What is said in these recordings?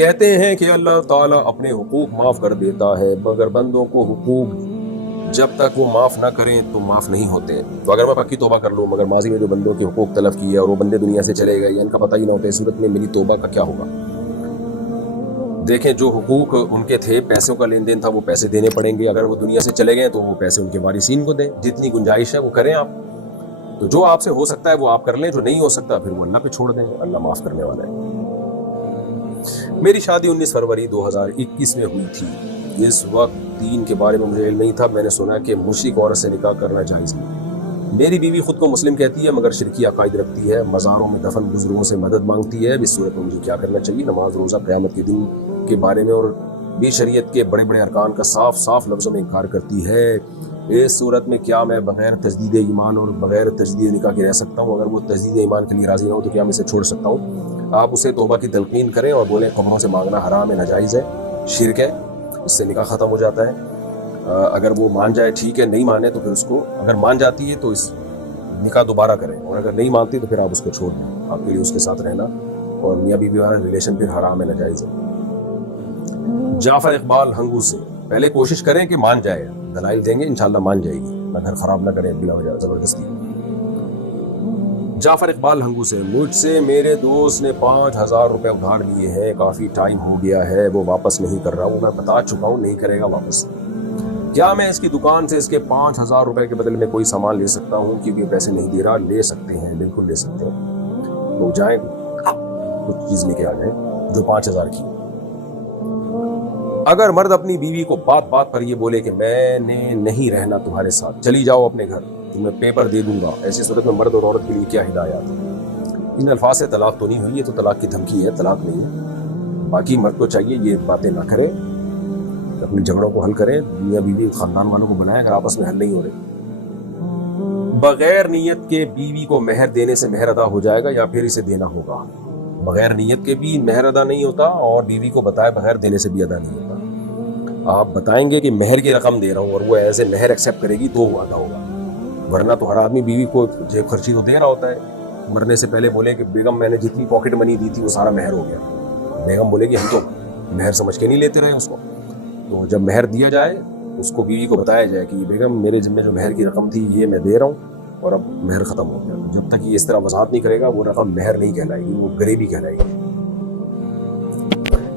کہتے ہیں کہ اللہ تعالیٰ اپنے حقوق معاف کر دیتا ہے، مگر بندوں کو حقوق جب تک وہ معاف نہ کریں تو معاف نہیں ہوتے۔ تو اگر میں پکی توبہ کر لوں مگر ماضی میں جو بندوں کے حقوق تلف کیے اور وہ بندے دنیا سے چلے گئے یا ان کا پتہ ہی نہ ہوتا، اس صورت میں میری توبہ کا کیا ہوگا؟ دیکھیں، جو حقوق ان کے تھے، پیسوں کا لین دین تھا، وہ پیسے دینے پڑیں گے۔ اگر وہ دنیا سے چلے گئے تو وہ پیسے ان کے وارثین کو دیں، جتنی گنجائش ہے وہ کریں آپ۔ تو جو آپ سے ہو سکتا ہے وہ آپ کر لیں، جو نہیں ہو سکتا پھر وہ اللہ پہ چھوڑ دیں، اللہ معاف کرنے والا ہے۔ میری شادی 19 فروری 2021 میں ہوئی تھی۔ اس وقت دین کے بارے میں مجھے علم نہیں تھا۔ میں نے سنا کہ مشرک عورت سے نکاح کرنا جائز نہیں۔ میری بیوی خود کو مسلم کہتی ہے مگر شرکی عقائد رکھتی ہے، مزاروں میں دفن بزرگوں سے مدد مانگتی ہے۔ اس صورت میں مجھے کیا کرنا چاہیے؟ نماز، روزہ، قیامت کے دن کے بارے میں اور بھی شریعت کے بڑے بڑے ارکان کا صاف صاف لفظوں میں انکار کرتی ہے۔ اس صورت میں کیا میں بغیر تجدید ایمان اور بغیر تجدید نکاح کے رہ سکتا ہوں؟ اگر وہ تجدید ایمان کے لیے راضی نہ ہو تو کیا میں اسے چھوڑ سکتا ہوں؟ آپ اسے توبہ کی تلقین کریں اور بولیں قبروں سے مانگنا حرام ہے، ناجائز ہے، شرک ہے، اس سے نکاح ختم ہو جاتا ہے۔ اگر وہ مان جائے ٹھیک ہے، نہیں مانے تو پھر اس کو، اگر مان جاتی ہے تو اس نکاح دوبارہ کریں، اور اگر نہیں مانتی تو پھر آپ اس کو چھوڑ دیں۔ آپ کے لیے اس کے ساتھ رہنا اور میاں بیوی والا ریلیشن پھر حرام ہے، ناجائز ہے۔ جعفر اقبال ہنگو سے، پہلے کوشش کریں کہ مان جائے، دلائل دیں گے انشاءاللہ مان جائے گی، نہ گھر خراب نہ کریں بلا وجہ زبردستی۔ جعفر اقبال ہنگو سے، مجھ سے میرے دوست نے 5000 روپے ادھار لیے ہیں، کافی ٹائم ہو گیا ہے، وہ واپس نہیں کر رہا ہوں، میں بتا چکا ہوں نہیں کرے گا واپس۔ کیا میں اس کی دکان سے اس کے 5000 روپے کے بدلے میں کوئی سامان لے سکتا ہوں؟ کیونکہ پیسے نہیں دے رہا۔ لے سکتے ہیں، بالکل لے سکتے ہیں، تو جائیں کچھ چیز لے کے آ جائیں جو 5000 کی۔ اگر مرد اپنی بیوی کو بات بات پر یہ بولے کہ میں نے نہیں رہنا تمہارے ساتھ، چلی جاؤ اپنے گھر، تمہیں پیپر دے دوں گا، ایسی صورت میں مرد اور عورت کے لیے کیا ہدایات ہیں؟ ان الفاظ سے طلاق تو نہیں ہوئی، یہ تو طلاق کی دھمکی ہے، طلاق نہیں ہے۔ باقی مرد کو چاہیے یہ باتیں نہ کرے، اپنے جھگڑوں کو حل کریں، میاں بیوی خاندان والوں کو بنائیں اگر آپس میں حل نہیں ہو رہے۔ بغیر نیت کے بیوی کو مہر دینے سے مہر ادا ہو جائے گا یا پھر اسے دینا ہوگا؟ بغیر نیت کے بھی مہر ادا نہیں ہوتا، اور بیوی کو بتائے بغیر دینے سے بھی ادا نہیں ہوتا۔ آپ بتائیں گے کہ مہر کی رقم دے رہا ہوں اور وہ ایسے مہر ایکسیپٹ کرے گی تو وہ ادا ہوگا، ورنہ تو ہر آدمی بیوی کو جیب خرچی تو دے رہا ہوتا ہے۔ مرنے سے پہلے بولے کہ بیگم میں نے جتنی پاکٹ منی دی تھی وہ سارا مہر ہو گیا، بیگم بولے گی ہم تو مہر سمجھ کے نہیں لیتے رہے اس کو۔ تو جب مہر دیا جائے اس کو بیوی کو بتایا جائے کہ بیگم میرے ذمہ جو مہر کی رقم تھی یہ میں دے رہا ہوں اور اب مہر ختم ہو گیا۔ جب تک یہ اس طرح وضاحت نہیں کرے گا وہ رقم مہر نہیں کہلائے گی، وہ غریبی کہلائے گی۔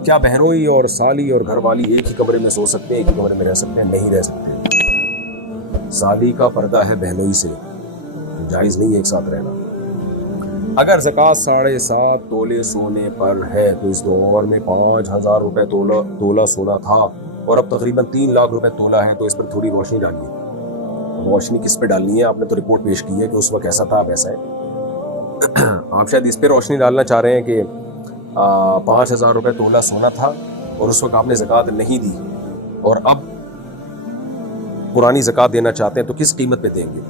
کیا بہنوئی اور سالی اور گھر والی ایک ہی کمرے میں سو سکتے ہیں، ایک ہی کمرے میں رہ سکتے ہیں؟ نہیں رہ سکتے۔ سالی کا پردہ ہے بہنوئی سے، جائز نہیں ہے ایک ساتھ رہنا۔ اگر زکوٰۃ 7.5 تولے سونے پر ہے تو اس دور میں 5000 روپے تولہ سونا تھا اور اب تقریباً 3 لاکھ روپے تولہ ہے، تو اس پر تھوڑی روشنی ڈالیے۔ روشنی کس پہ ڈالنی ہے؟ آپ نے تو رپورٹ پیش کی ہے کہ اس وقت ایسا تھا اب ایسا ہے۔ آپ شاید اس پہ روشنی ڈالنا چاہ رہے ہیں کہ 5000 روپے تولہ سونا تھا اور اس وقت آپ نے زکوٰۃ نہیں دی، اور اب پرانی زکوٰۃ دینا چاہتے ہیں تو کس قیمت پہ دیں گے؟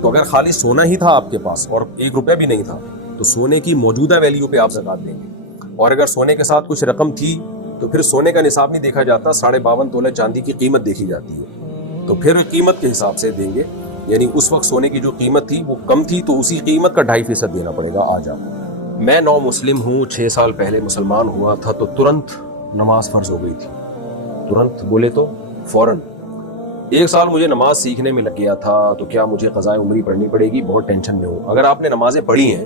تو اگر خالی سونا ہی تھا آپ کے پاس اور 1 روپیہ بھی نہیں تھا تو سونے کی موجودہ ویلیو پہ آپ زکوٰۃ دیں گے، اور اگر سونے کے ساتھ کچھ رقم تھی تو پھر سونے کا نصاب نہیں دیکھا جاتا، 52.5 تولے چاندی کی قیمت دیکھی جاتی ہے، تو پھر قیمت کے حساب سے دیں گے۔ یعنی اس وقت سونے کی جو قیمت تھی وہ کم تھی تو اسی قیمت کا 2.5% دینا پڑے گا آج آپ۔ میں نو مسلم ہوں، 6 سال پہلے مسلمان ہوا تھا تو ترنت نماز فرض ہو گئی تھی۔ ترنت بولے تو فوراً 1 سال مجھے نماز سیکھنے میں لگ گیا تھا، تو کیا مجھے قضاء عمری پڑھنی پڑے گی؟ بہت ٹینشن میں ہوں۔ اگر آپ نے نمازیں پڑھی ہیں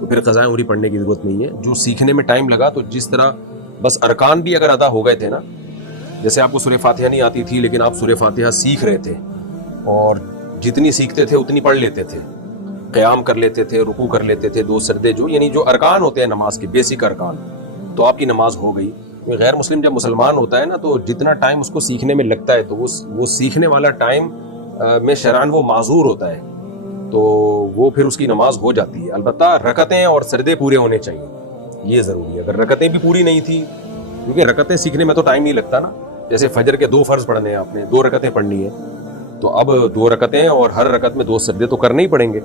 تو پھر قضاء عمری پڑھنے کی ضرورت نہیں ہے۔ جو سیکھنے میں ٹائم لگا تو جس طرح بس ارکان بھی اگر ادا ہو گئے تھے نا، جیسے آپ کو سورہ فاتحہ نہیں آتی تھی لیکن آپ سورہ فاتحہ سیکھ رہے تھے اور جتنی سیکھتے تھے اتنی پڑھ لیتے تھے، قیام کر لیتے تھے، رکوع کر لیتے تھے، 2 سجدے، جو یعنی جو ارکان ہوتے ہیں نماز کے بیسک ارکان، تو آپ کی نماز ہو گئی۔ غیر مسلم جب مسلمان ہوتا ہے نا تو جتنا ٹائم اس کو سیکھنے میں لگتا ہے تو وہ سیکھنے والا ٹائم میں شرعاً وہ معذور ہوتا ہے، تو وہ پھر اس کی نماز ہو جاتی ہے۔ البتہ رکعتیں اور سجدے پورے ہونے چاہیے، یہ ضروری ہے۔ اگر رکعتیں بھی پوری نہیں تھی، کیونکہ رکعتیں سیکھنے میں تو ٹائم نہیں لگتا نا، جیسے فجر کے 2 فرض پڑھنے ہیں آپ نے، 2 رکعتیں پڑھنی ہیں، تو اب 2 رکعتیں اور ہر رکعت میں 2 سجدے تو کرنے ہی پڑیں گے۔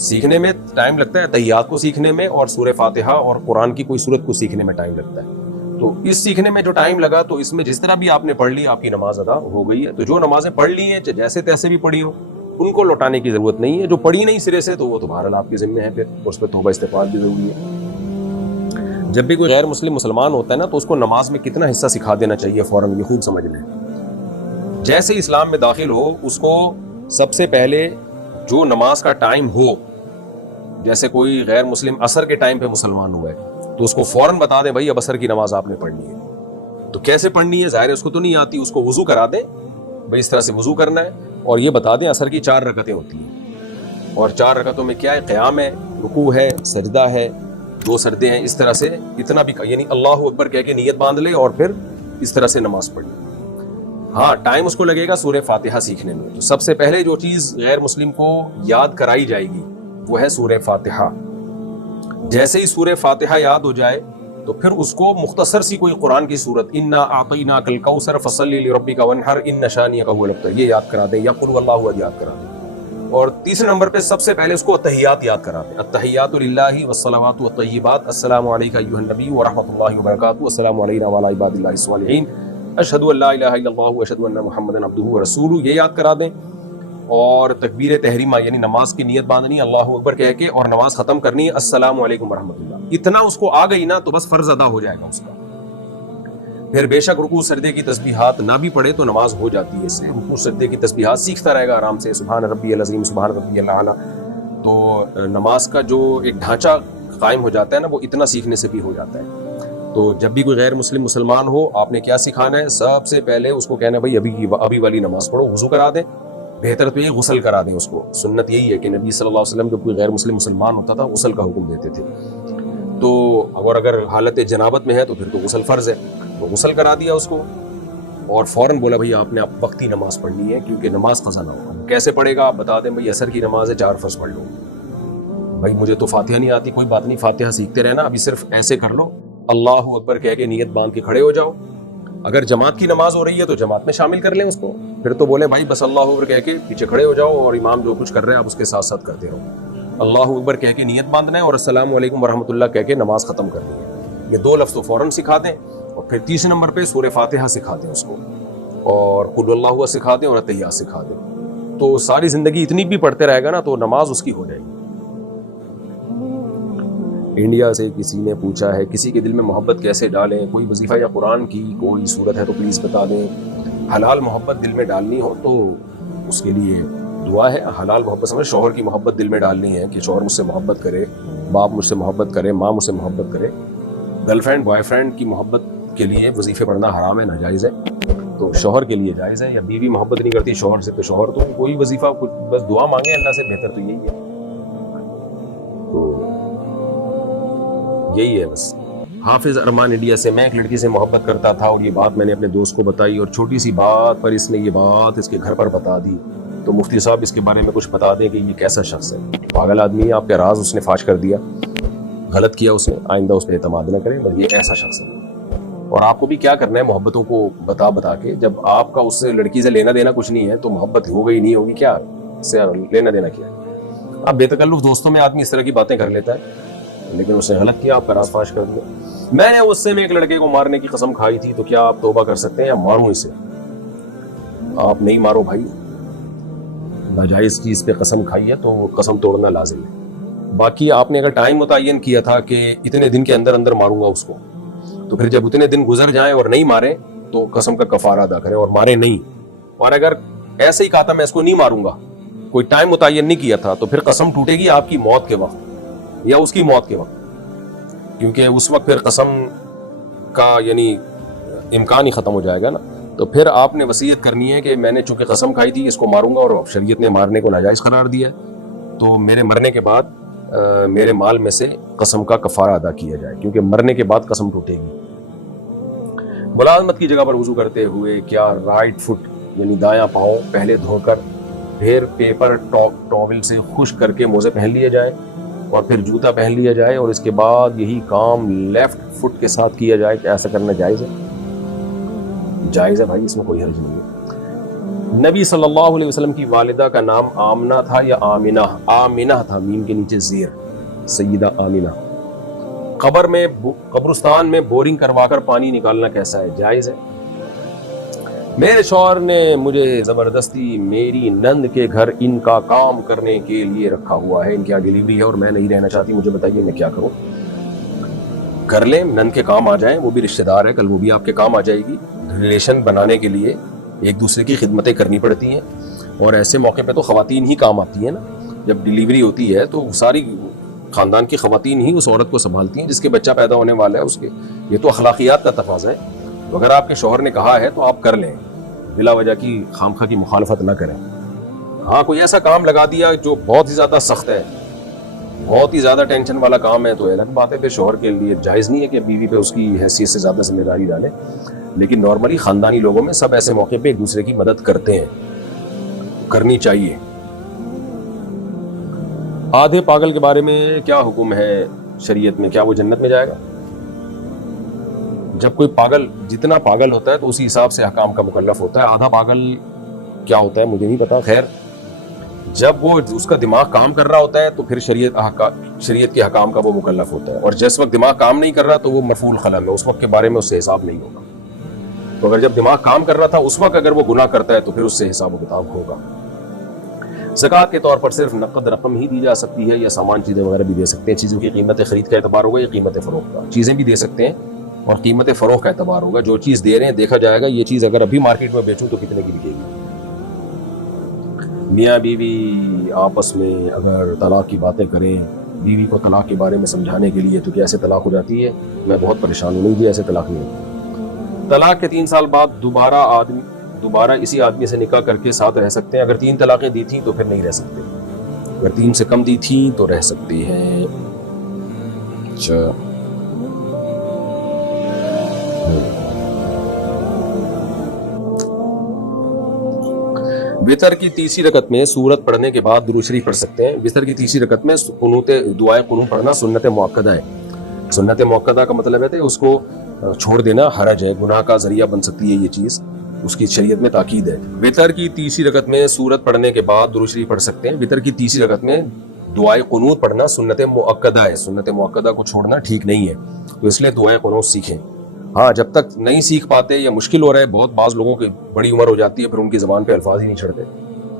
سیکھنے میں ٹائم لگتا ہے، تحیات کو سیکھنے میں اور سورہ فاتحہ اور قرآن کی کوئی سورت کو سیکھنے میں ٹائم لگتا ہے۔ تو اس سیکھنے میں جو ٹائم لگا تو اس میں جس طرح بھی آپ نے پڑھ لی آپ کی نماز ادا ہو گئی ہے۔ تو جو نمازیں پڑھ لی ہیں جیسے تیسے بھی پڑھی ہو ان کو لوٹانے کی ضرورت نہیں ہے، جو پڑھی نہیں سرے سے تو وہ تو بہرحال آپ کے ذمہ ہے، پھر اس پہ توبہ استغفار بھی ضروری ہے۔ جب بھی کوئی غیر مسلم مسلمان ہوتا ہے نا تو اس کو نماز میں کتنا حصہ سکھا دینا چاہیے فوراً، یہ خوب سمجھ لیں۔ جیسے اسلام میں داخل ہو اس کو سب سے پہلے جو نماز کا ٹائم ہو، جیسے کوئی غیر مسلم عصر کے ٹائم پہ مسلمان ہوا ہے تو اس کو فوراً بتا دیں بھائی اب عصر کی نماز آپ نے پڑھنی ہے۔ تو کیسے پڑھنی ہے؟ ظاہر ہے اس کو تو نہیں آتی، اس کو وضو کرا دیں بھائی اس طرح سے وضو کرنا ہے، اور یہ بتا دیں عصر کی 4 رکعتیں ہوتی ہیں، اور 4 رکعتوں میں کیا ہے؟ قیام ہے، رکوع ہے، سجدہ ہے، 2 سجدے ہیں، اس طرح سے اتنا بھی، یعنی اللہ اکبر کہہ کے نیت باندھ لے اور پھر اس طرح سے نماز پڑھ لے۔ ہاں ٹائم اس کو لگے گا سورہ فاتحہ سیکھنے میں، تو سب سے پہلے جو چیز غیر مسلم کو یاد کرائی جائے گی وہ ہے سورہ فاتحہ۔ جیسے ہی سورہ فاتحہ یاد ہو جائے تو پھر اس کو مختصر سی کوئی قرآن کی سورت انا اعطیناک الکوثر فصلی لربک وانحر ان شانئک هو الابتر یہ یاد کرا دیں، یا قل هو اللہ احد یاد کرا دیں۔ اور تیسرے نمبر پہ سب سے پہلے اس کو التحیات یاد کرا دیں، التحیات للہ والصلوات والطیبات، السلام علیک ایھا النبی ورحمۃ اللہ وبرکاتہ، السلام علینا وعلی عباد اللہ الصالحین، اشہد ان لا الہ الا اللہ واشہد ان محمدا عبدہ ورسولہ، یہ یاد کرا دیں۔ اور تکبیر تحریمہ یعنی نماز کی نیت باندھنی اللہ اکبر کہہ کے، اور نماز ختم کرنی ہے السلام علیکم ورحمۃ اللہ، اتنا اس کو آ گئی نا تو بس فرض ادا ہو جائے گا اس کا۔ پھر بے شک رکوع سجدے کی تسبیحات نہ بھی پڑھے تو نماز ہو جاتی ہے اس سے، رکوع سجدے کی تسبیحات سیکھتا رہے گا آرام سے، سبحان ربی العظیم سبحان ربی الاعلیٰ، تو نماز کا جو ایک ڈھانچہ قائم ہو جاتا ہے نا وہ اتنا سیکھنے سے بھی ہو جاتا ہے۔ تو جب بھی کوئی غیر مسلم مسلمان ہو آپ نے کیا سکھانا ہے؟ سب سے پہلے اس کو کہنا ہے بھائی ابھی والی نماز پڑھو، وضو کرا دیں، بہتر تو یہ غسل کرا دیں اس کو، سنت یہی ہے کہ نبی صلی اللہ علیہ وسلم جب کوئی غیر مسلم مسلمان ہوتا تھا غسل کا حکم دیتے تھے، تو اگر حالت جنابت میں ہے تو پھر تو غسل فرض ہے، تو غسل کرا دیا اس کو، اور فوراً بولا بھائی آپ نے اب وقتی نماز پڑھنی ہے کیونکہ نماز قضا نہ ہو۔ کیسے پڑھے گا آپ بتا دیں بھائی عصر کی نماز ہے 4 فرض پڑھ لو، بھائی مجھے تو فاتحہ نہیں آتی، کوئی بات نہیں فاتحہ سیکھتے رہنا، ابھی صرف ایسے کر لو اللہ اکبر کہہ کے نیت باندھ کے کھڑے ہو جاؤ۔ اگر جماعت کی نماز ہو رہی ہے تو جماعت میں شامل کر لیں اس کو، پھر تو بولے بھائی بس اللہ اکبر کہہ کے پیچھے کھڑے ہو جاؤ اور امام جو کچھ کر رہے ہیں آپ اس کے ساتھ ساتھ کرتے رہو، اللہ اکبر کہہ کے نیت باندھنا ہے اور السلام علیکم ورحمۃ اللہ کہہ کے نماز ختم کرنی ہے۔ یہ 2 لفظ تو فوراً سکھا دیں، اور پھر تیسرے نمبر پہ سورہ فاتحہ سکھا دیں اس کو، اور قل اللہ احد سکھا دیں اور التحیات سکھا دیں، تو ساری زندگی اتنی بھی پڑھتے رہے گا نا تو نماز اس کی ہو جائے گی۔ انڈیا سے کسی نے پوچھا ہے کسی کے دل میں محبت کیسے ڈالیں، کوئی وظیفہ یا قرآن کی کوئی صورت ہے تو پلیز بتا دیں۔ حلال محبت دل میں ڈالنی ہو تو اس کے لیے دعا ہے، حلال محبت سمجھ شوہر کی محبت دل میں ڈالنی ہے کہ شوہر مجھ سے محبت کرے، باپ مجھ سے محبت کرے، ماں مجھ سے محبت کرے۔ گرل فرینڈ بوائے فرینڈ کی محبت کے لیے وظیفے پڑھنا حرام ہے، ناجائز ہے، تو شوہر کے لیے جائز ہے، یا بیوی محبت نہیں کرتی شوہر سے تو شوہر تو کوئی وظیفہ کچھ بس دعا مانگے اللہ سے، بہتر تو یہی ہے، تو یہی ہے بس۔ حافظ ارمان انڈیا سے، میں ایک لڑکی سے محبت کرتا تھا اور یہ بات میں نے اپنے دوست کو بتائی اور چھوٹی سی بات پر اس نے یہ بات اس کے گھر پر بتا دی، تو مفتی صاحب اس کے بارے میں کچھ بتا دیں کہ یہ کیسا شخص ہے؟ پاگل آدمی ہے، آپ کے راز اس نے فاش کر دیا، غلط کیا اس نے، آئندہ اس پہ اعتماد نہ کریں، بس یہ ایسا شخص ہے۔ اور آپ کو بھی کیا کرنا ہے محبتوں کو بتا کے، جب آپ کا اس سے لڑکی سے لینا دینا کچھ نہیں ہے تو محبت ہو گئی نہیں ہوگی، کیا اس سے لینا دینا کیا ہے؟ اب بے تکلف دوستوں میں آدمی اس طرح کی باتیں کر لیتا ہے، لیکن اس نے غلط کیا، آپ کا راز فاش کر دیا۔ میں نے اس سے میں ایک لڑکے کو مارنے کی قسم کھائی تھی، تو کیا آپ توبہ کر سکتے ہیں یا ماروں اسے؟ آپ نہیں مارو بھائی، ناجائز چیز پہ قسم کھائی ہے تو قسم توڑنا لازم ہے۔ باقی آپ نے اگر ٹائم متعین کیا تھا کہ اتنے دن کے اندر اندر ماروں گا اس کو، تو پھر جب اتنے دن گزر جائیں اور نہیں مارے تو قسم کا کفارہ ادا کریں اور مارے نہیں۔ اور اگر ایسے ہی کہا تھا میں اس کو نہیں ماروں گا، کوئی ٹائم متعین نہیں کیا تھا، تو پھر قسم ٹوٹے گی آپ کی موت کے وقت یا اس کی موت کے وقت، کیونکہ اس وقت پھر قسم کا یعنی امکان ہی ختم ہو جائے گا نا۔ تو پھر آپ نے وصیت کرنی ہے کہ میں نے چونکہ قسم کھائی تھی اس کو ماروں گا اور شریعت نے مارنے کو ناجائز قرار دیا ہے، تو میرے مرنے کے بعد میرے مال میں سے قسم کا کفارہ ادا کیا جائے، کیونکہ مرنے کے بعد قسم ٹوٹے گی۔ ملازمت کی جگہ پر وضو کرتے ہوئے کیا رائٹ فٹ یعنی دایاں پاؤں پہلے دھو کر پھر پیپر ٹاول سے خشک کر کے موزے پہن لیے جائیں اور پھر جوتا پہن لیا جائے، اور اس کے بعد یہی کام لیفٹ فٹ کے ساتھ کیا جائے، کہ ایسا کرنا جائز ہے؟ جائز ہے بھائی، اس میں کوئی حرج نہیں ہے۔ نبی صلی اللہ علیہ وسلم کی والدہ کا نام آمنہ تھا یا آمنہ؟ آمنہ تھا، میم کے نیچے زیر، سیدہ آمنہ۔ قبرستان میں بورنگ کروا کر پانی نکالنا کیسا ہے؟ جائز ہے۔ میرے شوہر نے مجھے زبردستی میری نند کے گھر ان کا کام کرنے کے لیے رکھا ہوا ہے، ان کی ڈیلیوری ہے اور میں نہیں رہنا چاہتی، مجھے بتائیے میں کیا کروں؟ کر لیں, نند کے کام آ جائیں, وہ بھی رشتہ دار ہے, کل وہ بھی آپ کے کام آ جائے گی. ریلیشن بنانے کے لیے ایک دوسرے کی خدمتیں کرنی پڑتی ہیں, اور ایسے موقع پہ تو خواتین ہی کام آتی ہیں نا. جب ڈیلیوری ہوتی ہے تو ساری خاندان کی خواتین ہی اس عورت کو سنبھالتی ہیں جس کے بچہ پیدا ہونے والا ہے اس کے. یہ تو اخلاقیات کا تقاضا ہے. تو اگر آپ کے شوہر نے کہا ہے تو آپ کر لیں, بلا وجہ کی خامخواہ کی مخالفت نہ کریں. ہاں کوئی ایسا کام لگا دیا جو بہت ہی زیادہ سخت ہے, بہت ہی زیادہ ٹینشن والا کام ہے, تو الگ بات ہے, پھر شوہر کے لیے جائز نہیں ہے کہ بیوی پہ اس کی حیثیت سے زیادہ ذمہ داری ڈالے. لیکن نارملی خاندانی لوگوں میں سب ایسے موقع پہ ایک دوسرے کی مدد کرتے ہیں, کرنی چاہیے. آدھے پاگل کے بارے میں کیا حکم ہے شریعت میں, کیا وہ جنت میں جائے گا؟ جب کوئی پاگل, جتنا پاگل ہوتا ہے تو اسی حساب سے حکام کا مکلف ہوتا ہے. آدھا پاگل کیا ہوتا ہے مجھے نہیں پتا. خیر, جب وہ اس کا دماغ کام کر رہا ہوتا ہے تو پھر شریعت کے حکام کا وہ مکلف ہوتا ہے, اور جس وقت دماغ کام نہیں کر رہا تو وہ مرفوع القلم ہے, اس وقت کے بارے میں اس سے حساب نہیں ہوگا. تو اگر جب دماغ کام کر رہا تھا اس وقت اگر وہ گناہ کرتا ہے تو پھر اس سے حساب و کتاب ہوگا. زکوٰۃ کے طور پر صرف نقد رقم ہی دی جا سکتی ہے, یا سامان چیزیں وغیرہ بھی دے سکتے ہیں. چیزوں کی قیمت خرید کا اعتبار ہوگا یا قیمت فروخت کا. چیزیں بھی دے سکتے ہیں اور قیمت فروخت کا اعتبار ہوگا. جو چیز دے رہے ہیں دیکھا جائے گا یہ چیز اگر ابھی مارکیٹ میں بیچوں تو کتنے کی بکے گی. میاں بیوی آپس میں اگر طلاق کی باتیں کریں, بیوی کو طلاق کے بارے میں سمجھانے کے لیے, تو کیا ایسے طلاق ہو جاتی ہے؟ میں بہت پریشان ہوں, نہیں جی ایسے طلاق نہیں ہوتی. طلاق کے 3 سال بعد دوبارہ اسی آدمی سے نکاح کر کے ساتھ رہ سکتے ہیں. اگر 3 طلاقیں دی تھیں تو پھر نہیں رہ سکتے, اگر 3 سے کم دی تھیں تو رہ سکتے ہیں. اچھا, وتر کی تیسری رکعت میں سورت پڑھنے کے بعد درود شریف پڑھ سکتے ہیں. وتر کی تیسری رکعت میں دعائے قنوت پڑھنا سنت مؤکدہ ہے. سنت مؤکدہ کا مطلب ہے اس کو چھوڑ دینا حرج ہے, گناہ کا ذریعہ بن سکتی ہے یہ چیز, اس کی شریعت میں تاکید ہے. وتر کی تیسری رکعت میں سورت پڑھنے کے بعد درود شریف پڑھ سکتے ہیں. وتر کی تیسری رکعت میں دعائے قنوت پڑھنا سنت مؤکدہ ہے. سنت مؤکدہ کو چھوڑنا ٹھیک نہیں ہے, تو اس لیے دعائے قنوت سیکھیں. ہاں جب تک نہیں سیکھ پاتے یا مشکل ہو رہا ہے, بہت بعض لوگوں کی بڑی عمر ہو جاتی ہے پھر ان کی زبان پہ الفاظ ہی نہیں چڑھتے,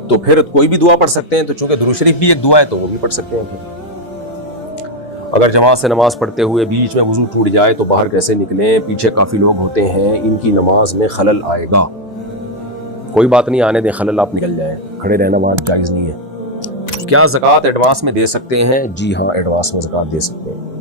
تو پھر کوئی بھی دعا پڑھ سکتے ہیں. تو چونکہ درود شریف بھی ایک دعا ہے تو وہ بھی پڑھ سکتے ہیں. اگر جماعت سے نماز پڑھتے ہوئے بیچ میں وضو ٹوٹ جائے تو باہر کیسے نکلیں؟ پیچھے کافی لوگ ہوتے ہیں, ان کی نماز میں خلل آئے گا. کوئی بات نہیں, آنے دیں, خلل, آپ نکل جائیں, کھڑے رہنا وہاں جائز نہیں ہے. کیا زکوٰۃ ایڈوانس میں دے سکتے ہیں؟ جی ہاں, ایڈوانس میں زکوٰۃ دے سکتے ہیں.